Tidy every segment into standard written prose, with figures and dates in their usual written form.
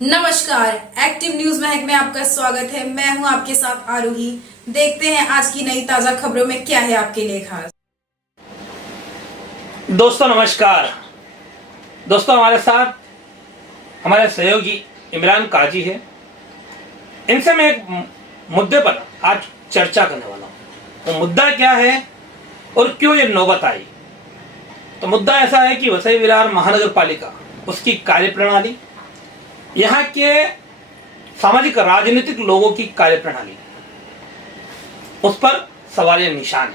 नमस्कार, active news महक में आपका स्वागत है। मैं हूं आपके साथ आरोही। देखते हैं आज की नई ताजा खबरों में क्या है आपके लिए खास। दोस्तों नमस्कार। दोस्तों हमारे साथ हमारे सहयोगी इमरान काजी है। इनसे मैं एक मुद्दे पर आज चर्चा करने वाला हूँ। वो मुद्दा क्या है और क्यों ये नौबत आई। तो मुद्दा ऐसा है कि वसई विरार महानगर पालिका, उसकी कार्यप्रणाली, यहाँ के सामाजिक राजनीतिक लोगों की कार्यप्रणाली, उस पर सवालिया निशान है।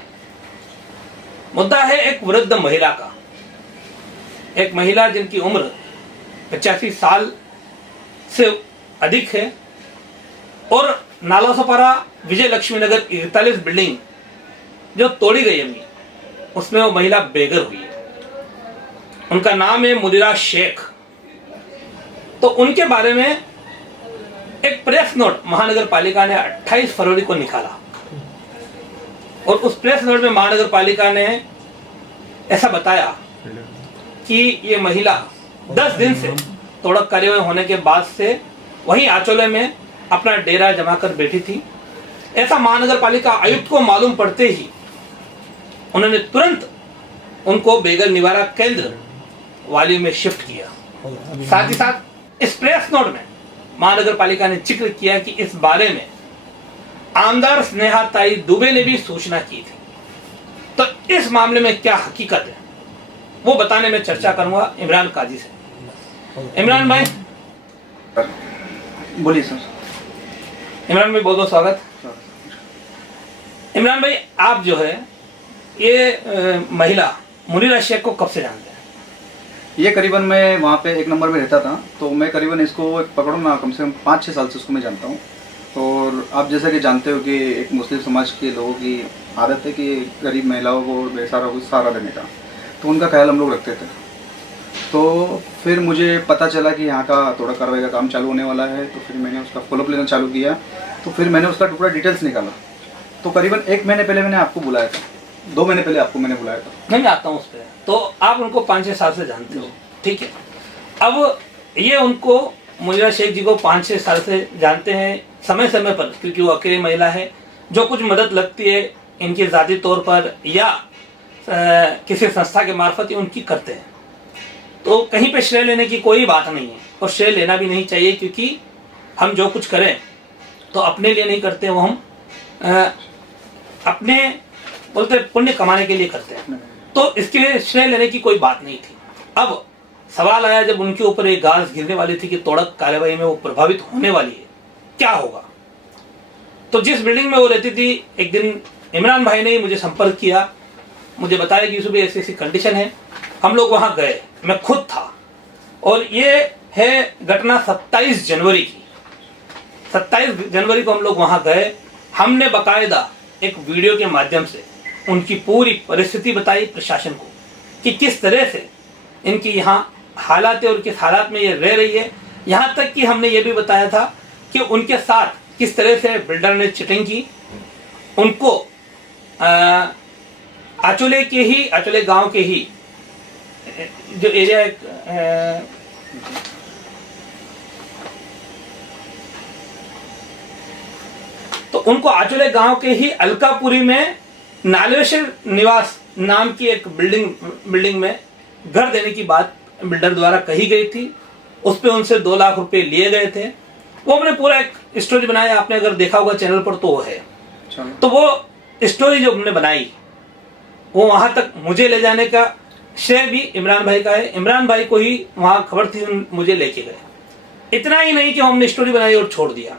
मुद्दा है एक वृद्ध महिला का। एक महिला जिनकी उम्र 85 साल से अधिक है और नालासोपारा विजय लक्ष्मी नगर 41 बिल्डिंग जो तोड़ी गई अभी, उसमें वो महिला बेघर हुई है। उनका नाम है मुदिरा शेख। तो उनके बारे में एक प्रेस नोट महानगर पालिका ने 28 फरवरी को निकाला और उस प्रेस नोट में महानगर पालिका ने ऐसा बताया कि ये महिला 10 दिन से तोड़क कार्यवाही होने के बाद से वहीं आचोले में अपना डेरा जमा कर बैठी थी। ऐसा महानगर पालिका आयुक्त को मालूम पड़ते ही उन्होंने तुरंत उनको बेघर निवारण केंद्र वाली में शिफ्ट किया। साथ ही साथ इस प्रेस नोट में महानगर पालिका ने जिक्र किया कि इस बारे में आमदार स्नेहाताई दुबे ने भी सूचना की थी। तो इस मामले में क्या हकीकत है वो बताने में चर्चा करूंगा इमरान काजी से। इमरान भाई बोलिए सर। इमरान भाई बहुत बहुत स्वागत। इमरान भाई, आप जो है ये महिला मुनीरा शेख को कब से जानते हैं? ये करीबन मैं वहाँ पे 1 नंबर में रहता था, तो मैं करीबन इसको पकड़ो ना कम से कम 5-6 साल से उसको मैं जानता हूँ। और आप जैसा कि जानते हो कि एक मुस्लिम समाज के लोगों की आदत है कि गरीब महिलाओं को बेसहारा को सहारा देने का, तो उनका ख्याल हम लोग रखते थे। तो फिर मुझे पता चला कि यहाँ का तोड़ा कार्रवाई का काम चालू होने वाला है, तो फिर मैंने उसका फॉलोअप लेना चालू किया। तो फिर मैंने उसका पूरा डिटेल्स निकाला। तो करीबन 1 महीने पहले मैंने आपको बुलाया था, 2 महीने पहले आपको मैंने बुलाया था। नहीं आता हूँ उस पर। तो आप उनको 5-6 साल से जानते हो, ठीक है। अब ये उनको मुनीरा शेख जी को 5-6 साल से जानते हैं समय समय पर, क्योंकि वो अकेली महिला है। जो कुछ मदद लगती है इनके जाती तौर पर या किसी संस्था के मार्फत उनकी करते हैं। तो कहीं पे श्रेय लेने की कोई बात नहीं है और श्रेय लेना भी नहीं चाहिए, क्योंकि हम जो कुछ करें तो अपने लिए नहीं करते, वो हम अपने बोलते पुण्य कमाने के लिए करते हैं। तो इसके लिए श्रेय लेने की कोई बात नहीं थी। अब सवाल आया जब उनके ऊपर एक गाज गिरने वाली थी कि तोड़क कार्यवाही में वो प्रभावित होने वाली है, क्या होगा। तो जिस बिल्डिंग में वो रहती थी, एक दिन इमरान भाई ने मुझे संपर्क किया, मुझे बताया कि सुबह ऐसी ऐसी कंडीशन है। हम लोग वहां गए, मैं खुद था। और ये है घटना 27 जनवरी की। 27 जनवरी को हम लोग वहां गए। हमने बाकायदा एक वीडियो के माध्यम से उनकी पूरी परिस्थिति बताई प्रशासन को कि किस तरह से इनकी यहाँ हालात है और किस हालात में ये रह रही है। यहाँ तक कि हमने ये भी बताया था कि उनके साथ किस तरह से बिल्डर ने चिटिंग की। उनको आचोले गांव के ही जो एरिया तो उनको आचोले गांव के ही अलकापुरी में नालेश्वर निवास नाम की एक बिल्डिंग में घर देने की बात बिल्डर द्वारा कही गई थी। उस पे उनसे 2 लाख रुपए लिए गए थे। वो हमने पूरा एक स्टोरी बनाया, आपने अगर देखा होगा चैनल पर तो वो है। तो वो स्टोरी जो हमने बनाई वो वहां तक मुझे ले जाने का श्रेय भी इमरान भाई का है। इमरान भाई को ही वहां खबर थी, मुझे लेके गए। इतना ही नहीं कि हमने स्टोरी बनाई और छोड़ दिया।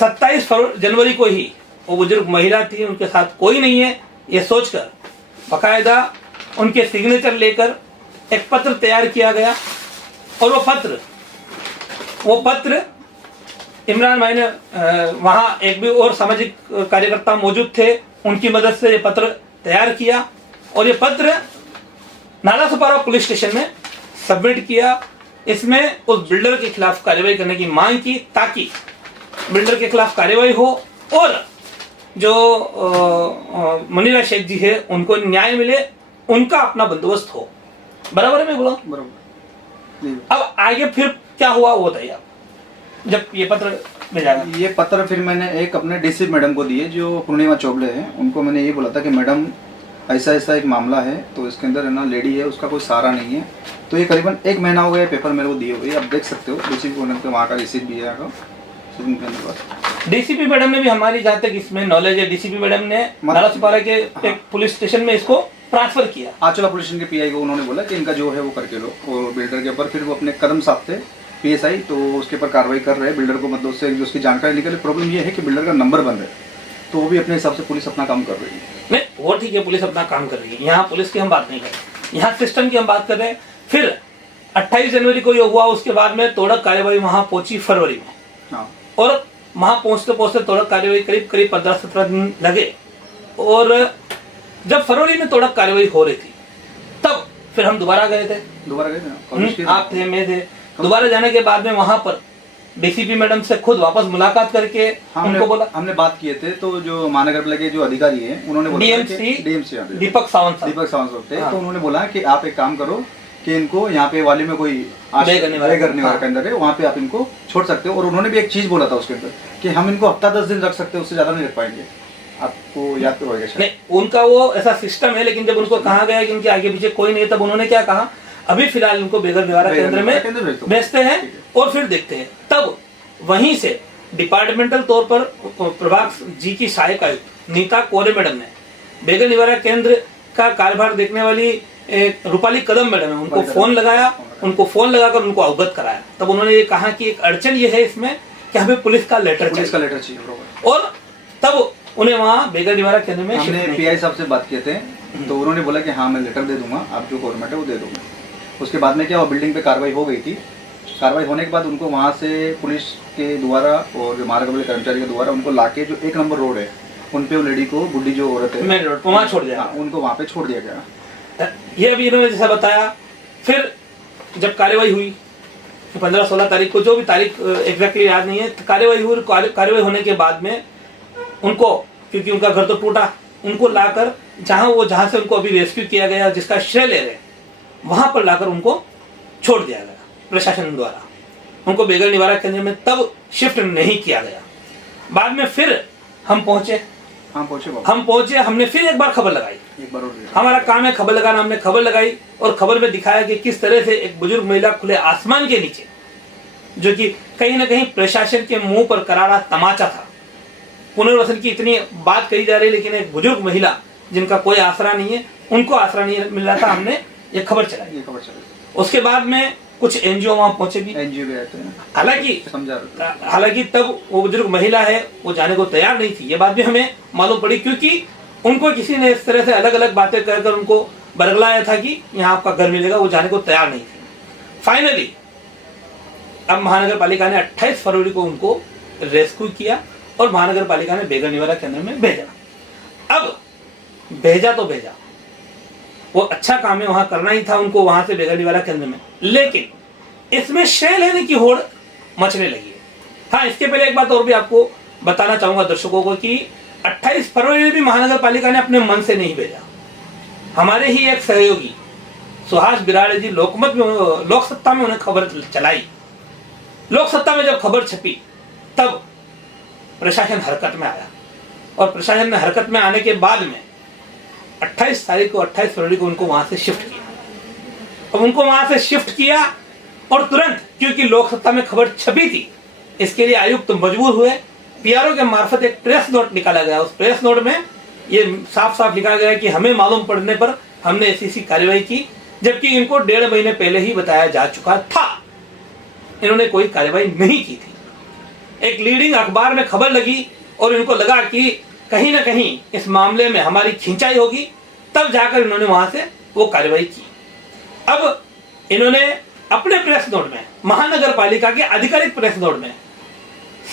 27 जनवरी को ही वो बुजुर्ग महिला थी, उनके साथ कोई नहीं है ये सोचकर बाकायदा उनके सिग्नेचर लेकर एक पत्र तैयार किया गया। और वो पत्र इमरान भाई ने वहां एक भी और सामाजिक कार्यकर्ता मौजूद थे, उनकी मदद से ये पत्र तैयार किया। और ये पत्र नालासोपारा पुलिस स्टेशन में सबमिट किया। इसमें उस बिल्डर के खिलाफ कार्रवाई करने की मांग की, ताकि बिल्डर के खिलाफ कार्रवाई हो और जो मुनीरा शेख जी है उनको न्याय मिले, उनका अपना बंदोबस्त हो। बराबर है मैं बोला? बराबर। अब आगे फिर क्या हुआ वो बताइए आप, जब ये पत्र भेजा गया। ये पत्र फिर मैंने एक अपने डीसी मैडम को दिए जो पूर्णिमा चौबले हैं, उनको मैंने ये बोला था कि मैडम ऐसा ऐसा एक मामला है, तो इसके अंदर है ना लेडी है, उसका कोई सहारा नहीं है। तो ये करीबन 1 महीना हो गया पेपर मेरे को दिए हुए, आप देख सकते हो डीसी को वहाँ का रिसीव भी है। डीसीपी मैडम ने भी, हमारी जहाँ तक इसमें नॉलेज है, डीसीपी मैडम ने नालासोपारा के एक पुलिस स्टेशन में इसको ट्रांसफर किया। आचला पुलिस स्टेशन के पीआई को उन्होंने बोला कि इनका जो है वो करके लो, और बिल्डर के ऊपर फिर वो अपने कदम साफ थे पीएसआई, तो उसके ऊपर कार्रवाई कर रहे हैं। बिल्डर को मतलब उससे उसकी जानकारी निकले। प्रॉब्लम ये है कि बिल्डर का नंबर बंद है, तो वो भी अपने हिसाब से पुलिस अपना काम कर रही है। नहीं वो ठीक है, पुलिस अपना काम कर रही है, यहाँ पुलिस की हम बात नहीं कर रहे, यहाँ सिस्टम की हम बात कर रहे हैं। फिर 28 जनवरी को ये हुआ, उसके बाद में तोड़क कार्यवाही वहां पहुंची फरवरी में, हाँ, और वहां पहुंचते पहुंचते तोड़क कार्यवाही करीब 15-17 दिन लगे। और जब फरवरी में तोड़क कार्यवाही हो रही थी, तब फिर हम दोबारा गए थे। दोबारा गए थे कॉलेज के? आप थे, मैं थे। दोबारा जाने के बाद में वहां पर डीसीपी मैडम से खुद वापस मुलाकात करके उनको बोला, हमने बात किए थे, तो जो महानगर पालिका के जो अधिकारी हैं उन्होंने बोला डीएमसी दीपक सावंत थे, तो उन्होंने बोला कि आप एक काम करो कि इनको यहाँ पे वाली में कोई करने वाला के अंदर है, वहाँ पे आप इनको छोड़ सकते हो। और उन्होंने भी एक चीज बोला था उसके अंदर कि हम इनको हफ्ता 10 दिन रख सकते हैं, उससे ज्यादा नहीं रख पाएंगे। आपको याद तो होगा शायद। उनका वो ऐसा सिस्टम है, लेकिन जब उनको कहा गया कि इनके आगे पीछे कोई नहीं, तब उन्होंने क्या कहा, अभी फिलहाल इनको बेघर निवारा केंद्र में भेजते हैं और फिर देखते हैं। तब वहीं से डिपार्टमेंटल तौर पर प्रभाग जी की सहायक आयुक्त नीता कोरे मैडम ने बेघर निवारा केंद्र का कार्यभार देखने वाली रूपाली कदम मैडम है, उनको फोन लगाया, उनको फोन लगाकर उनको अवगत कराया। तब उन्होंने ये कहा कि एक अड़चन ये है इसमें कि हमें पुलिस का लेटर चाहिए, और तब उन्हें वहाँ बेघर निवारा केंद्र में हमने पीआई साहब से बात किए थे, तो उन्होंने बोला कि हाँ मैं लेटर दे दूंगा, आप जो गवर्नमेंट है वो दे दूंगा। उसके बाद में क्या हुआ, बिल्डिंग पे कार्रवाई हो गई थी। कार्रवाई होने के बाद उनको वहाँ से पुलिस के द्वारा और जो महानगर पालिका कर्मचारी के द्वारा उनको लाके जो 1 नंबर रोड है उन पे वो लेडी को, बुढ़ी जो औरत है, मेन रोड पर वहाँ छोड़ दिया, उनको वहाँ पे छोड़ दिया गया। ये अभी इन्होंने जैसा बताया। फिर जब कार्यवाही हुई 15-16 तारीख को, जो भी तारीख एग्जैक्टली याद नहीं है, कार्यवाही हुई। कार्यवाही होने के बाद में उनको, क्योंकि उनका घर तो टूटा, उनको लाकर जहां से उनको अभी रेस्क्यू किया गया, जिसका श्रेय ले रहे, वहां पर लाकर उनको छोड़ दिया गया प्रशासन द्वारा। उनको बेघर निवारा केंद्र में तब शिफ्ट नहीं किया गया। बाद में फिर हम पहुंचे, हमने फिर एक बार खबर लगाई। हमारा काम है खबर लगाना, हमने खबर लगाई और खबर में दिखाया कि किस तरह से एक बुजुर्ग महिला खुले आसमान के नीचे, जो कि कहीं ना कहीं प्रशासन के मुंह पर करारा तमाचा था। पुनर्वसन की इतनी बात कही जा रही है, लेकिन एक बुजुर्ग महिला जिनका कोई आसरा नहीं है, उनको आसरा नहीं मिल रहा था, हमने ये खबर चलाई। उसके बाद में कुछ एनजीओ वहां पहुंचे भी, एनजीओ भी आते हैं, हालांकि तब वो बुजुर्ग महिला है वो जाने को तैयार नहीं थी। ये बात भी हमें मालूम पड़ी, क्योंकि उनको किसी ने इस तरह से अलग अलग बातें कहकर उनको बरगलाया था कि यहाँ आपका घर मिलेगा, वो जाने को तैयार नहीं थी। फाइनली अब महानगर पालिका ने 28 फरवरी को उनको रेस्क्यू किया और महानगर पालिका ने बेघर निवारा केंद्र में भेजा। अब भेजा तो भेजा, वो अच्छा काम है, वहां करना ही था उनको, वहां से बेघर निवारा केंद्र में। लेकिन इसमें श्रेय लेने की होड़ मचने लगी है। हाँ, इसके पहले एक बात और भी आपको बताना चाहूंगा दर्शकों को कि 28 फरवरी में भी महानगर पालिका ने अपने मन से नहीं भेजा। हमारे ही एक सहयोगी सुहास बिराड़े जी लोक सत्ता में उन्हें खबर चलाई। लोक सत्ता में जब खबर छपी, तब प्रशासन हरकत में आया, और प्रशासन ने हरकत में आने के बाद में 28 फरवरी को उनको वहां से शिफ्ट किया। अब उनको वहां से शिफ्ट किया और तुरंत, क्योंकि लोक सत्ता में खबर छपी थी, इसके लिए आयुक्त मजबूर हुए। पीआरओ के मार्फत एक प्रेस नोट निकाला गया। उस प्रेस नोट में ये साफ साफ लिखा गया कि हमें मालूम पड़ने पर हमने ऐसी कार्रवाई की, जबकि इनको 1.5 महीने पहले ही बताया जा चुका था। इन्होंने कोई कार्रवाई नहीं की थी। एक लीडिंग अखबार में खबर लगी और इनको लगा कि कहीं ना कहीं इस मामले में हमारी खिंचाई होगी, तब जाकर इन्होंने वहां से वो कार्रवाई की। अब इन्होंने अपने प्रेस नोट में, महानगर पालिका के आधिकारिक प्रेस नोट में,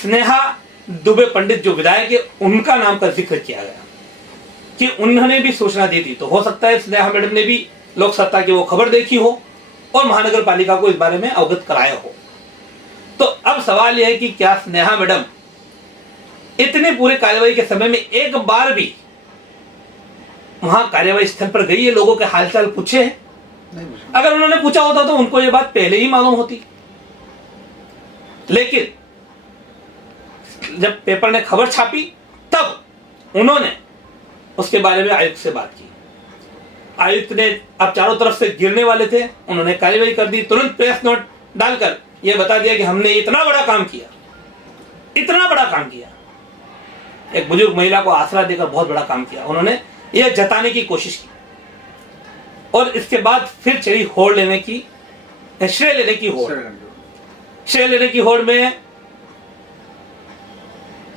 स्नेहा दुबे पंडित जो विधायक है, उनका नाम का जिक्र किया गया कि उन्होंने भी सूचना दी थी। तो हो सकता है स्नेहा मैडम ने भी लोक सत्ता की वो खबर देखी हो और महानगर पालिका को इस बारे में अवगत कराया हो। तो अब सवाल यह है कि क्या स्नेहा मैडम इतने पूरे कार्यवाही के समय में एक बार भी वहां कार्यवाही स्थल पर गई है, लोगों के हालचाल पूछे हैं? अगर उन्होंने पूछा होता तो उनको ये बात पहले ही मालूम होती। लेकिन जब पेपर ने खबर छापी तब उन्होंने उसके बारे में आयुक्त से बात की। आयुक्त ने अब चारों तरफ से गिरने वाले थे, उन्होंने कार्रवाई कर दी, तुरंत प्रेस नोट डालकर यह बता दिया कि हमने इतना बड़ा काम किया, इतना बड़ा काम किया। एक बुजुर्ग महिला को आसरा देकर बहुत बड़ा काम किया उन्होंने, यह जताने की कोशिश की। और इसके बाद फिर चली होड़ लेने की, श्रेय लेने की होड़। श्रेय लेने की होड़ में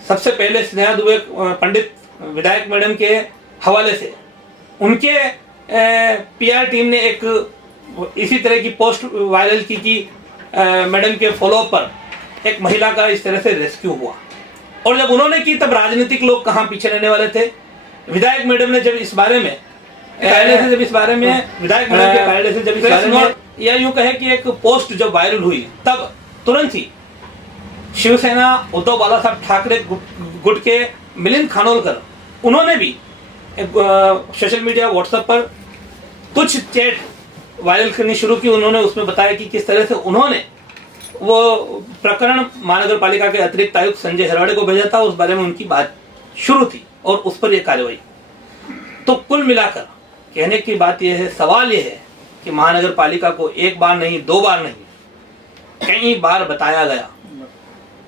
सबसे पहले स्नेहा दुबे पंडित विधायक मैडम के हवाले से उनके पीआर टीम ने एक इसी तरह की पोस्ट वायरल की कि मैडम के फॉलोअप पर एक महिला का इस तरह से रेस्क्यू हुआ। और जब उन्होंने की तब राजनीतिक लोग कहां पीछे रहने वाले थे। विधायक मैडम ने जब इस बारे में विधायक मैडम के कायदे से जब इस बारे में या यूं कहे कि एक पोस्ट जब वायरल हुई तब तुरंत ही शिवसेना उद्धव बाला साहब ठाकरे गुट के मिलिंद खानोलकर उन्होंने भी सोशल मीडिया व्हाट्सएप पर कुछ चैट वायरल करनी शुरू की। उन्होंने उसमें बताया कि किस तरह से उन्होंने वो प्रकरण महानगर पालिका के अतिरिक्त आयुक्त संजय हरवाड़े को भेजा था, उस बारे में उनकी बात शुरू थी और उस पर यह कार्रवाई। तो कुल मिलाकर कहने की बात यह है, सवाल यह है कि महानगर पालिका को एक बार नहीं, दो बार नहीं, कई बार बताया गया,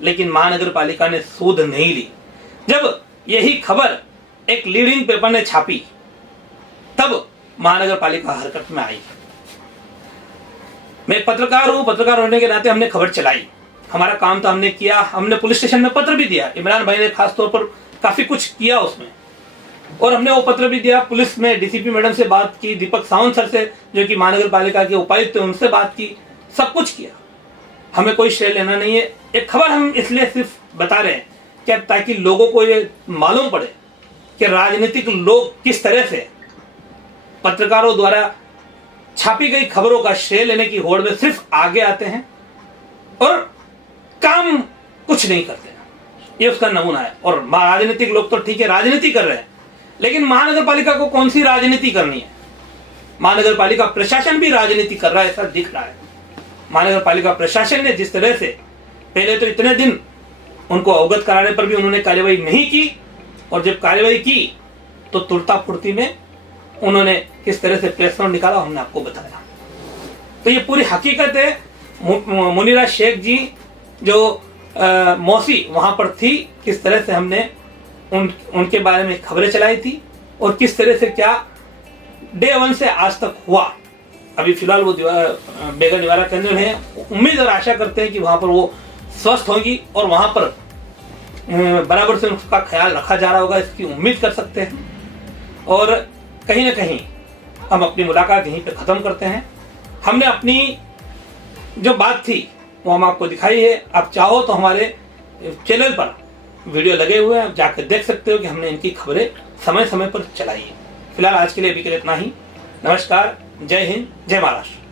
लेकिन महानगर पालिका ने सूद नहीं ली। जब यही खबर एक लीडिंग पेपर ने छापी तब महानगर पालिका हरकत में आई। मैं पत्रकार हूं, पत्रकार होने के नाते हमने खबर चलाई, हमारा काम तो हमने किया। हमने पुलिस स्टेशन में पत्र भी दिया, इमरान भाई ने खास तौर पर काफी कुछ किया उसमें, और हमने वो पत्र भी दिया। पुलिस में डीसीपी मैडम से बात की, दीपक सावंत सर से जो कि महानगर पालिका के उपायुक्त थे उनसे बात की, सब कुछ किया। हमें कोई श्रेय लेना नहीं है। एक खबर हम इसलिए सिर्फ बता रहे हैं क्या, ताकि लोगों को ये मालूम पड़े कि राजनीतिक लोग किस तरह से पत्रकारों द्वारा छापी गई खबरों का श्रेय लेने की होड़ में सिर्फ आगे आते हैं और काम कुछ नहीं करते हैं। ये उसका नमूना है। और राजनीतिक लोग तो ठीक है राजनीति कर रहे हैं, लेकिन महानगर पालिका को कौन सी राजनीति करनी है? महानगर पालिका प्रशासन भी राजनीति कर रहा है, ऐसा दिख रहा है। महानगर पालिका प्रशासन ने जिस तरह से पहले तो इतने दिन उनको अवगत कराने पर भी उन्होंने कार्रवाई नहीं की, और जब कार्रवाई की तो तुरता फुर्ती में उन्होंने किस तरह से प्रेस नोट निकाला हमने आपको बताया। तो ये पूरी हकीकत है। मुनीरा शेख जी जो मौसी वहां पर थी, किस तरह से हमने उनके बारे में खबरें चलाई थी और किस तरह से क्या डे 1 से आज तक हुआ। अभी फिलहाल वो बेघर निवारण केंद्र में है। उम्मीद और आशा करते हैं कि वहां पर वो स्वस्थ होंगी और वहां पर बराबर से उसका ख्याल रखा जा रहा होगा, इसकी उम्मीद कर सकते हैं। और कहीं ना कहीं हम अपनी मुलाकात यहीं पे खत्म करते हैं। हमने अपनी जो बात थी वो हम आपको दिखाई है। आप चाहो तो हमारे चैनल पर वीडियो लगे हुए हैं, जाकर देख सकते हो कि हमने इनकी खबरें समय समय पर चलाई है। फिलहाल आज के लिए अभी के लिए इतना ही। नमस्कार, जय हिंद, जय महाराष्ट्र।